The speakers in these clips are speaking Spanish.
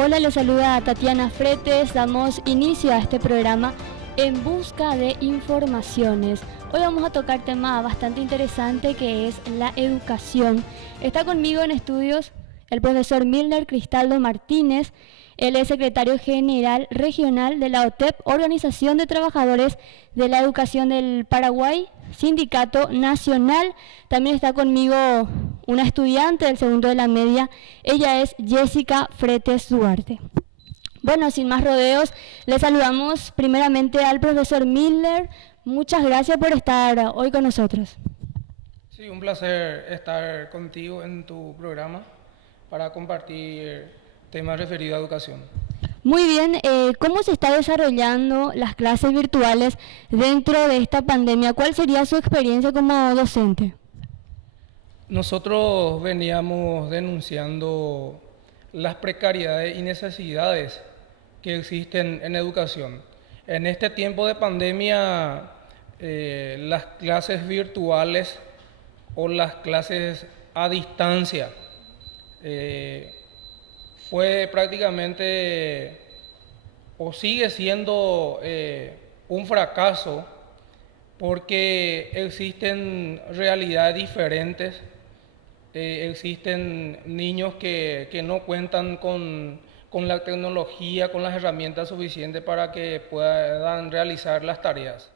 Hola, les saluda Tatiana Fretes. Damos inicio a este programa En Busca de Informaciones. Hoy vamos a tocar tema bastante interesante que es la educación. Está conmigo en estudios el profesor Milner Cristaldo Martínez. Él es secretario general regional de la OTEP, Organización de Trabajadores de la Educación del Paraguay, Sindicato Nacional. También está conmigo una estudiante del segundo de la media. Ella es Jessica Fretes Duarte. Bueno, sin más rodeos, le saludamos primeramente al profesor Milner. Muchas gracias por estar hoy con nosotros. Sí, un placer estar contigo en tu programa para compartir temas referidos a educación. Muy bien, ¿cómo se está desarrollando las clases virtuales dentro de esta pandemia? ¿Cuál sería su experiencia como docente? Nosotros veníamos denunciando las precariedades y necesidades que existen en educación. En este tiempo de pandemia, las clases virtuales o las clases a distancia eh, fue prácticamente o sigue siendo un fracaso porque existen realidades diferentes, existen niños que no cuentan con la tecnología, con las herramientas suficientes para que puedan realizar las tareas.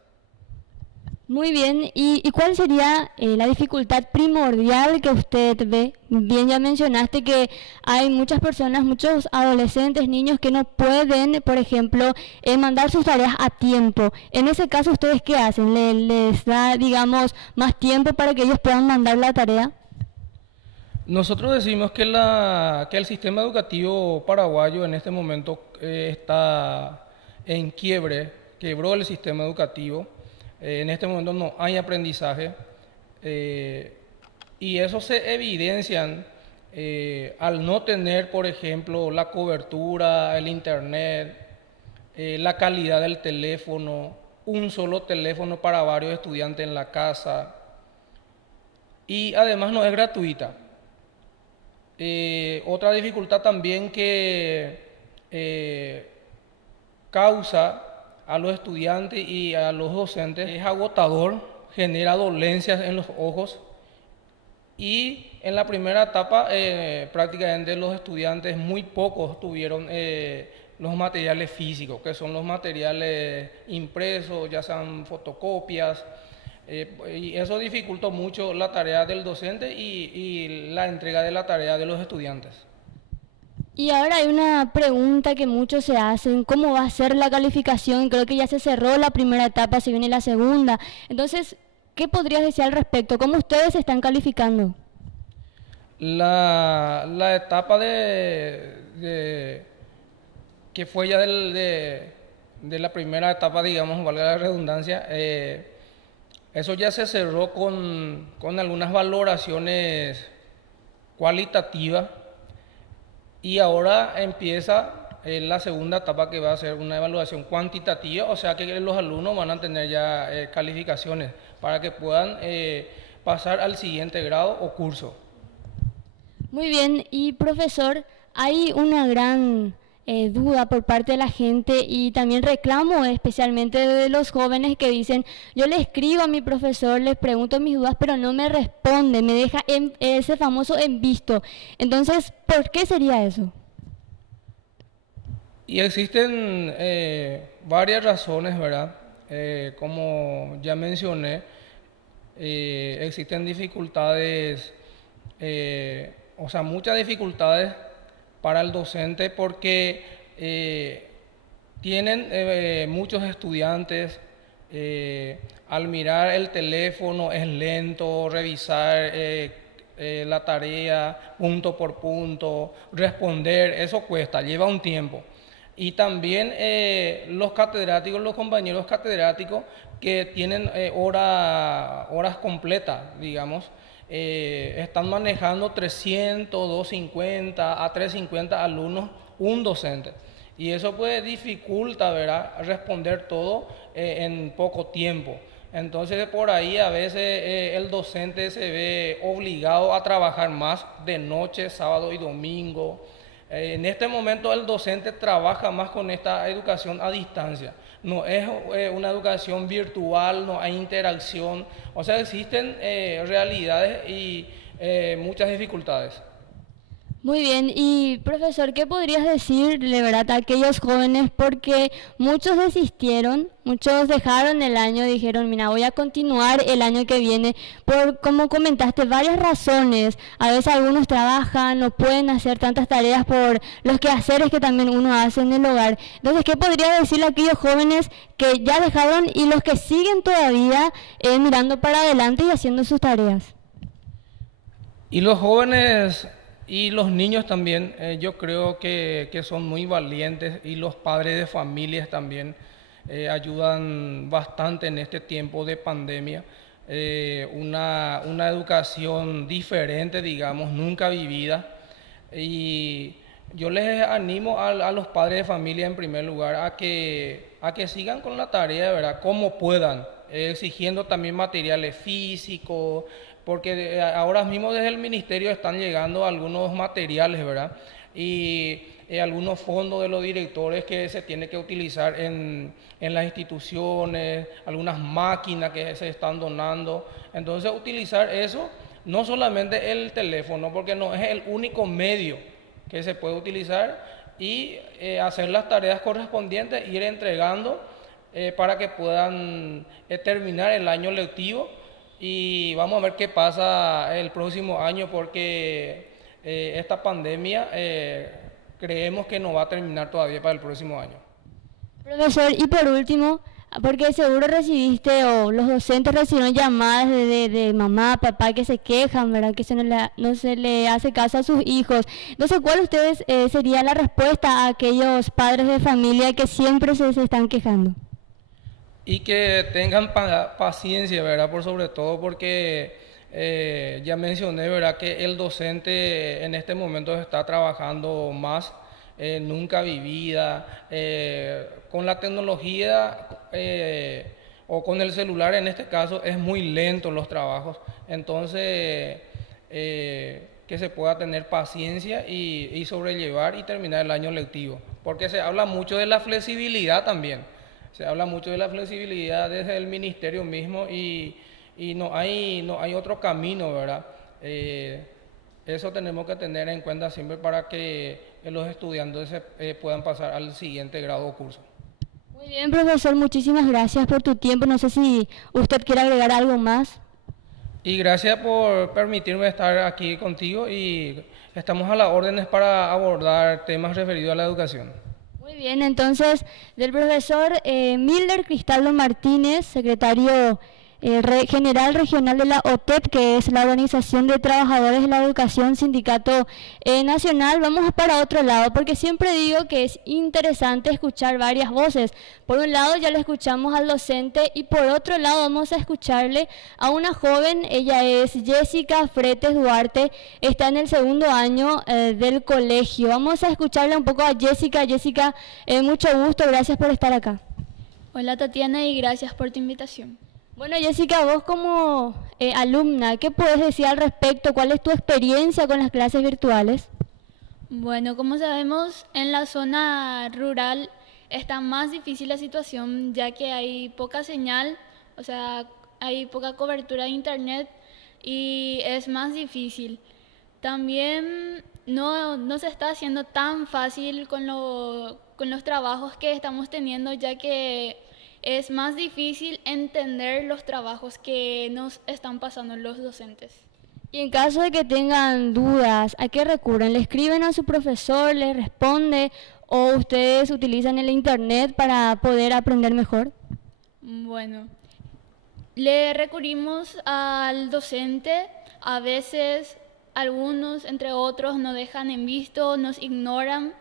Muy bien, ¿y cuál sería la dificultad primordial que usted ve? Bien, ya mencionaste que hay muchas personas, muchos adolescentes, niños que no pueden, por ejemplo, mandar sus tareas a tiempo. En ese caso, ¿ustedes qué hacen? ¿Les da, digamos, más tiempo para que ellos puedan mandar la tarea? Nosotros decimos que el sistema educativo paraguayo en este momento está en quiebre, quebró el sistema educativo. En este momento no hay aprendizaje eh, y eso se evidencian al no tener, por ejemplo, la cobertura, el internet, la calidad del teléfono, un solo teléfono para varios estudiantes en la casa y además no es gratuita. Otra dificultad también que eh, causa a los estudiantes y a los docentes es agotador, genera dolencias en los ojos y en la primera etapa prácticamente los estudiantes muy pocos tuvieron los materiales físicos, que son los materiales impresos, ya sean fotocopias, y eso dificultó mucho la tarea del docente y la entrega de la tarea de los estudiantes. Y ahora hay una pregunta que muchos se hacen, ¿cómo va a ser la calificación? Creo que ya se cerró la primera etapa, se viene la segunda. Entonces, ¿qué podrías decir al respecto? ¿Cómo ustedes están calificando? La etapa que fue ya de la primera etapa, digamos, valga la redundancia, eso ya se cerró con algunas valoraciones cualitativas y ahora empieza la segunda etapa que va a ser una evaluación cuantitativa, o sea que los alumnos van a tener ya calificaciones para que puedan pasar al siguiente grado o curso. Muy bien, y profesor, hay una gran duda por parte de la gente y también reclamo especialmente de los jóvenes que dicen, yo le escribo a mi profesor, les pregunto mis dudas, pero no me responde, me deja ese famoso en visto. Entonces, ¿por qué sería eso? Y existen varias razones, ¿verdad? Como ya mencioné, existen dificultades, o sea, muchas dificultades para el docente porque tienen muchos estudiantes, al mirar el teléfono es lento, revisar la tarea punto por punto, responder, eso cuesta, lleva un tiempo. Y también los catedráticos, los compañeros catedráticos que tienen horas completas, digamos, están manejando 300, 250 a 350 alumnos un docente. Y eso pues dificulta, ¿verdad?, responder todo en poco tiempo. Entonces por ahí a veces el docente se ve obligado a trabajar más de noche, sábado y domingo. En este momento el docente trabaja más con esta educación a distancia. No es una educación virtual, no hay interacción. O sea, existen realidades y muchas dificultades. Muy bien, y profesor, ¿qué podrías decirle, verdad, a aquellos jóvenes? Porque muchos desistieron, muchos dejaron el año, dijeron, mira, voy a continuar el año que viene, por, como comentaste, varias razones. A veces algunos trabajan, no pueden hacer tantas tareas por los quehaceres que también uno hace en el hogar. Entonces, ¿qué podría decirle a aquellos jóvenes que ya dejaron y los que siguen todavía mirando para adelante y haciendo sus tareas? Y los jóvenes y los niños también, yo creo que son muy valientes y los padres de familias también ayudan bastante en este tiempo de pandemia. Una educación diferente, digamos, nunca vivida. Y yo les animo a los padres de familia en primer lugar a que sigan con la tarea, ¿verdad? Como puedan, exigiendo también materiales físicos, porque ahora mismo desde el ministerio están llegando algunos materiales, ¿verdad? Y algunos fondos de los directores que se tiene que utilizar en las instituciones, algunas máquinas que se están donando. Entonces utilizar eso, no solamente el teléfono, porque no es el único medio que se puede utilizar, y hacer las tareas correspondientes, ir entregando para que puedan terminar el año lectivo. Y vamos a ver qué pasa el próximo año, porque esta pandemia creemos que no va a terminar todavía para el próximo año. Profesor, y por último, porque seguro recibiste o los docentes recibieron llamadas de mamá, papá que se quejan, ¿verdad? Que no se le hace caso a sus hijos. Entonces, ¿cuál ustedes sería la respuesta a aquellos padres de familia que siempre se están quejando? Y que tengan paciencia, ¿verdad? Por sobre todo porque ya mencioné, ¿verdad? Que el docente en este momento está trabajando más, nunca vivida, con la tecnología o con el celular en este caso es muy lento los trabajos. Entonces, que se pueda tener paciencia y sobrellevar y terminar el año lectivo. Porque se habla mucho de la flexibilidad también. Se habla mucho de la flexibilidad desde el ministerio mismo y no hay otro camino, ¿verdad? Eso tenemos que tener en cuenta siempre para que los estudiantes puedan pasar al siguiente grado o curso. Muy bien, profesor, muchísimas gracias por tu tiempo. No sé si usted quiere agregar algo más. Y gracias por permitirme estar aquí contigo, y estamos a las órdenes para abordar temas referidos a la educación. Muy bien, entonces, del profesor Milder Cristaldo Martínez, secretario general regional de la OTEP, que es la Organización de Trabajadores de la Educación, Sindicato Nacional. Vamos para otro lado, porque siempre digo que es interesante escuchar varias voces. Por un lado ya le escuchamos al docente y por otro lado vamos a escucharle a una joven. Ella es Jessica Fretes Duarte, está en el segundo año del colegio. Vamos a escucharle un poco a Jessica. Jessica, mucho gusto, gracias por estar acá. Hola Tatiana, y gracias por tu invitación. Bueno, Jessica, vos como alumna, ¿qué puedes decir al respecto? ¿Cuál es tu experiencia con las clases virtuales? Bueno, como sabemos, en la zona rural está más difícil la situación, ya que hay poca señal, o sea, hay poca cobertura de internet y es más difícil. También no se está haciendo tan fácil con los trabajos que estamos teniendo, ya que es más difícil entender los trabajos que nos están pasando los docentes. Y en caso de que tengan dudas, ¿a qué recurren? ¿Le escriben a su profesor, le responde o ustedes utilizan el internet para poder aprender mejor? Bueno, le recurrimos al docente. A veces algunos, entre otros, nos dejan en visto, nos ignoran.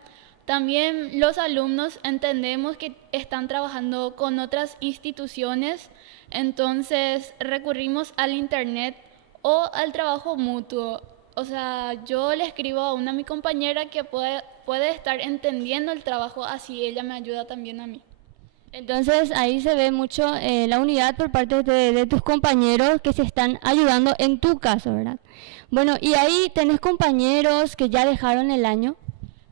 También los alumnos entendemos que están trabajando con otras instituciones, entonces recurrimos al internet o al trabajo mutuo. O sea, yo le escribo a una de mi compañera que puede estar entendiendo el trabajo, así ella me ayuda también a mí. Entonces ahí se ve mucho la unidad por parte de tus compañeros que se están ayudando en tu caso, ¿verdad? Bueno, y ahí tenés compañeros que ya dejaron el año.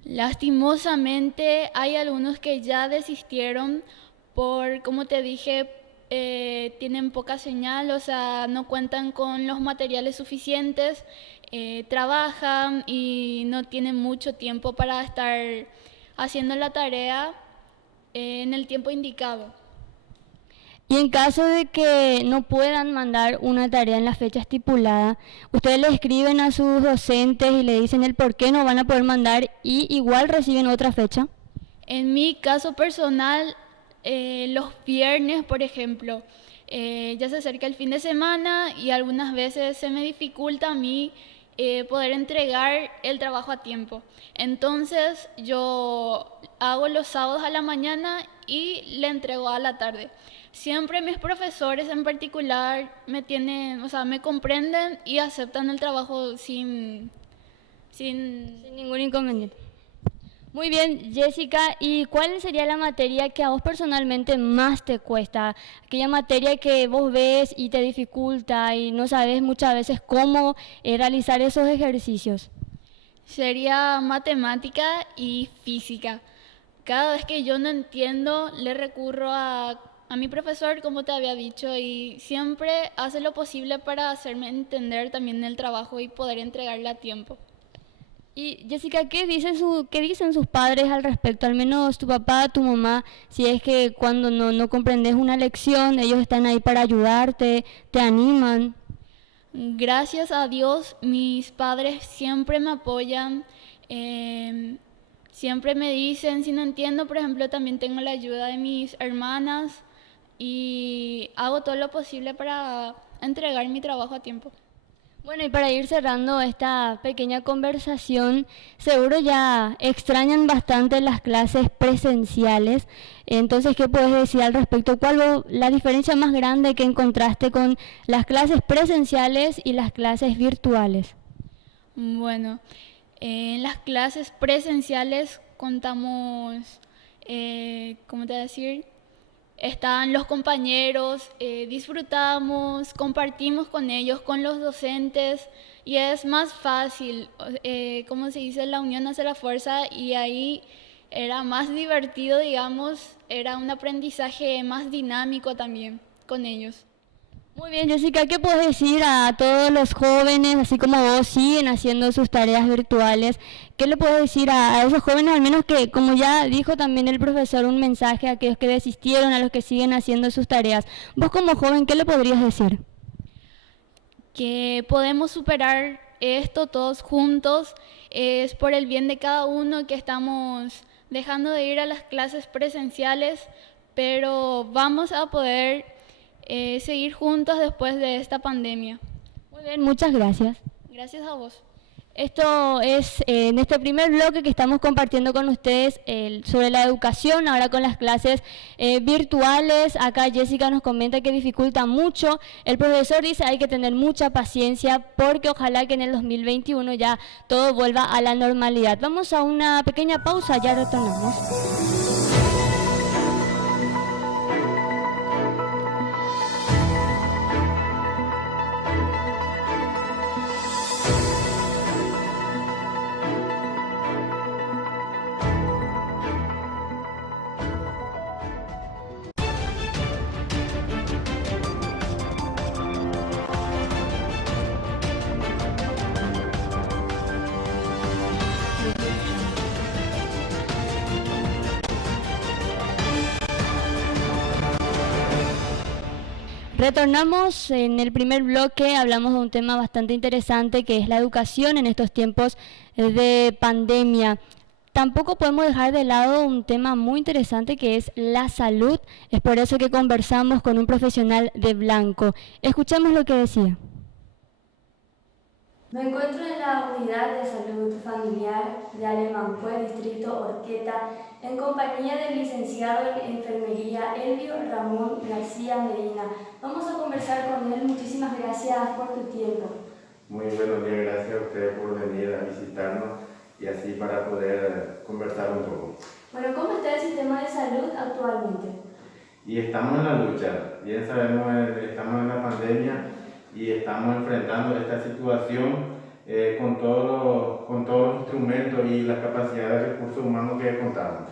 Lastimosamente hay algunos que ya desistieron por, como te dije, tienen poca señal, o sea, no cuentan con los materiales suficientes, trabajan y no tienen mucho tiempo para estar haciendo la tarea en el tiempo indicado. Y en caso de que no puedan mandar una tarea en la fecha estipulada, ustedes le escriben a sus docentes y le dicen el por qué no van a poder mandar y igual reciben otra fecha. En mi caso personal, los viernes, por ejemplo, ya se acerca el fin de semana y algunas veces se me dificulta a mí poder entregar el trabajo a tiempo. Entonces yo hago los sábados a la mañana y le entrego a la tarde. Siempre mis profesores en particular me tienen, o sea, me comprenden y aceptan el trabajo Sin ningún inconveniente. Muy bien, Jessica, ¿y cuál sería la materia que a vos personalmente más te cuesta? Aquella materia que vos ves y te dificulta y no sabes muchas veces cómo realizar esos ejercicios. Sería matemática y física. Cada vez que yo no entiendo, le recurro a mi profesor, como te había dicho, y siempre hace lo posible para hacerme entender también el trabajo y poder entregarle a tiempo. Y Jessica, qué dicen sus padres al respecto? Al menos tu papá, tu mamá, si es que cuando no comprendes una lección, ellos están ahí para ayudarte, te animan. Gracias a Dios, mis padres siempre me apoyan, siempre me dicen, si no entiendo, por ejemplo, también tengo la ayuda de mis hermanas y hago todo lo posible para entregar mi trabajo a tiempo. Bueno, y para ir cerrando esta pequeña conversación, seguro ya extrañan bastante las clases presenciales. Entonces, ¿qué puedes decir al respecto? ¿Cuál es la diferencia más grande que encontraste con las clases presenciales y las clases virtuales? Bueno, en las clases presenciales contamos, ¿cómo te voy a decir? Están los compañeros, disfrutamos, compartimos con ellos, con los docentes y es más fácil, como se dice, la unión hace la fuerza y ahí era más divertido, digamos, era un aprendizaje más dinámico también con ellos. Muy bien, Jessica, ¿qué puedes decir a todos los jóvenes, así como vos, siguen haciendo sus tareas virtuales? ¿Qué le puedes decir a esos jóvenes, al menos que, como ya dijo también el profesor, un mensaje a aquellos que desistieron, a los que siguen haciendo sus tareas? Vos como joven, ¿qué le podrías decir? Que podemos superar esto todos juntos, es por el bien de cada uno que estamos dejando de ir a las clases presenciales, pero vamos a poder seguir juntos después de esta pandemia. Muy bien, muchas gracias. Gracias a vos. Esto es en este primer bloque que estamos compartiendo con ustedes sobre la educación, ahora con las clases virtuales. Acá Jessica nos comenta que dificulta mucho. El profesor dice hay que tener mucha paciencia porque ojalá que en el 2021 ya todo vuelva a la normalidad. Vamos a una pequeña pausa, ya retornamos. Retornamos en el primer bloque, hablamos de un tema bastante interesante que es la educación en estos tiempos de pandemia. Tampoco podemos dejar de lado un tema muy interesante que es la salud, es por eso que conversamos con un profesional de blanco. Escuchemos lo que decía. Me encuentro en la unidad de salud familiar de Alemancue, distrito Orqueta, en compañía del licenciado en enfermería Elvio Ramón García Medina. Vamos a conversar con él. Muchísimas gracias por tu tiempo. Muy buenos días, gracias a ustedes por venir a visitarnos y así para poder conversar un poco. Bueno, ¿cómo está el sistema de salud actualmente? Y estamos en la lucha, bien sabemos, estamos en la pandemia y estamos enfrentando esta situación con todos los instrumentos y las capacidades de recursos humanos que contamos.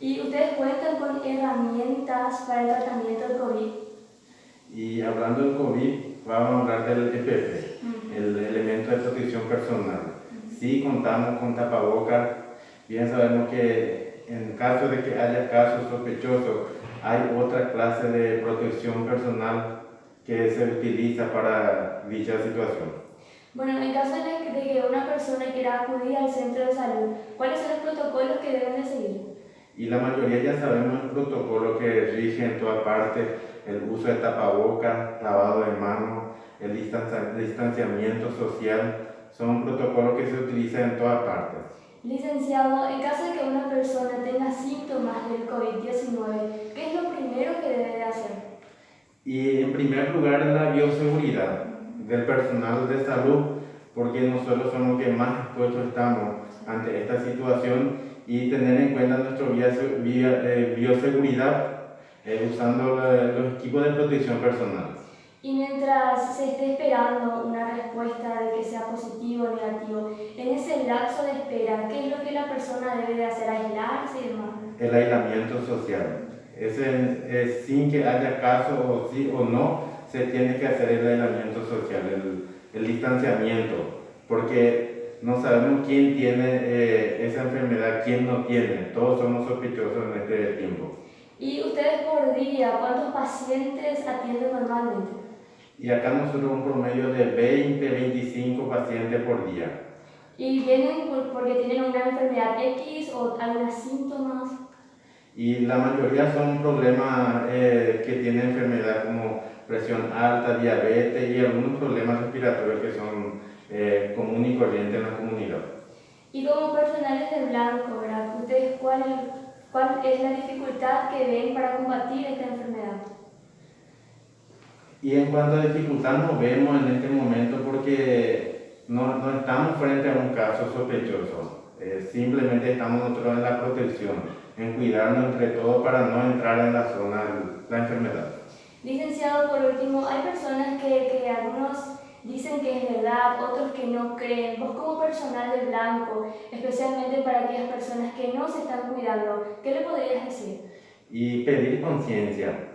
¿Y ustedes cuentan con herramientas para el tratamiento del COVID? Y hablando del COVID, vamos a hablar del EPP, el elemento de protección personal. Sí contamos con tapabocas, bien sabemos que en caso de que haya casos sospechosos, hay otra clase de protección personal que se utiliza para dicha situación. Bueno, en caso de que una persona quiera acudir al centro de salud, ¿cuáles son los protocolos que deben de seguir? Y la mayoría ya sabemos el protocolo que rige en toda parte, el uso de tapabocas, lavado de manos, el distanciamiento social, son protocolos que se utilizan en todas partes. Licenciado, en caso de que una persona tenga síntomas del COVID-19, ¿qué es lo primero que debe de hacer? Y en primer lugar la bioseguridad del personal de salud, porque nosotros somos los que más expuestos estamos ante esta situación, y tener en cuenta nuestra bioseguridad usando los equipos de protección personal. Y mientras se esté esperando una respuesta de que sea positivo o negativo, en ese lapso de espera, ¿qué es lo que la persona debe de hacer? ¿Aislarse y demás? El aislamiento social. Sin que haya caso o sí o no, se tiene que hacer el aislamiento social, el distanciamiento, porque no sabemos quién tiene esa enfermedad, quién no tiene. Todos somos sospechosos en este tiempo. ¿Y ustedes por día cuántos pacientes atienden normalmente? Y acá nosotros un promedio de 20, 25 pacientes por día. ¿Y vienen porque tienen una enfermedad X o algunos síntomas? Y la mayoría son problemas que tienen enfermedad como presión alta, diabetes y algunos problemas respiratorios que son común y corriente en la comunidad. Y como personales de blanco, ¿verdad? ¿Ustedes cuál es la dificultad que ven para combatir esta enfermedad? Y en cuanto a dificultad no vemos en este momento porque no estamos frente a un caso sospechoso. Simplemente estamos nosotros en la protección, en cuidarnos entre todos para no entrar en la zona de la enfermedad. Licenciado, por último, hay personas que algunos dicen que es verdad, otros que no creen. Vos como personal de blanco, especialmente para aquellas personas que no se están cuidando, ¿qué le podrías decir? Y pedir conciencia.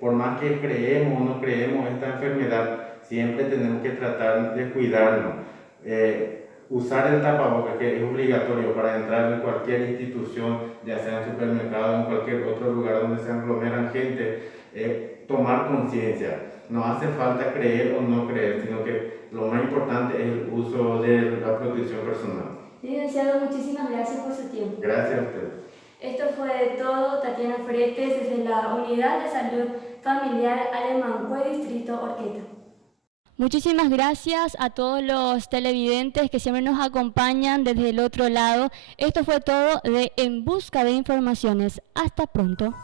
Por más que creemos o no creemos esta enfermedad, siempre tenemos que tratar de cuidarnos. Usar el tapabocas, que es obligatorio para entrar en cualquier institución, ya sea en supermercado o en cualquier otro lugar donde se aglomeran gente, tomar conciencia. No hace falta creer o no creer, sino que lo más importante es el uso de la protección personal. Licenciado, muchísimas gracias por su tiempo. Gracias a usted. Esto fue todo. Tatiana Fretes desde la Unidad de Salud Familiar Alemancue, Distrito Orqueta. Muchísimas gracias a todos los televidentes que siempre nos acompañan desde el otro lado. Esto fue todo de En Busca de Informaciones. Hasta pronto.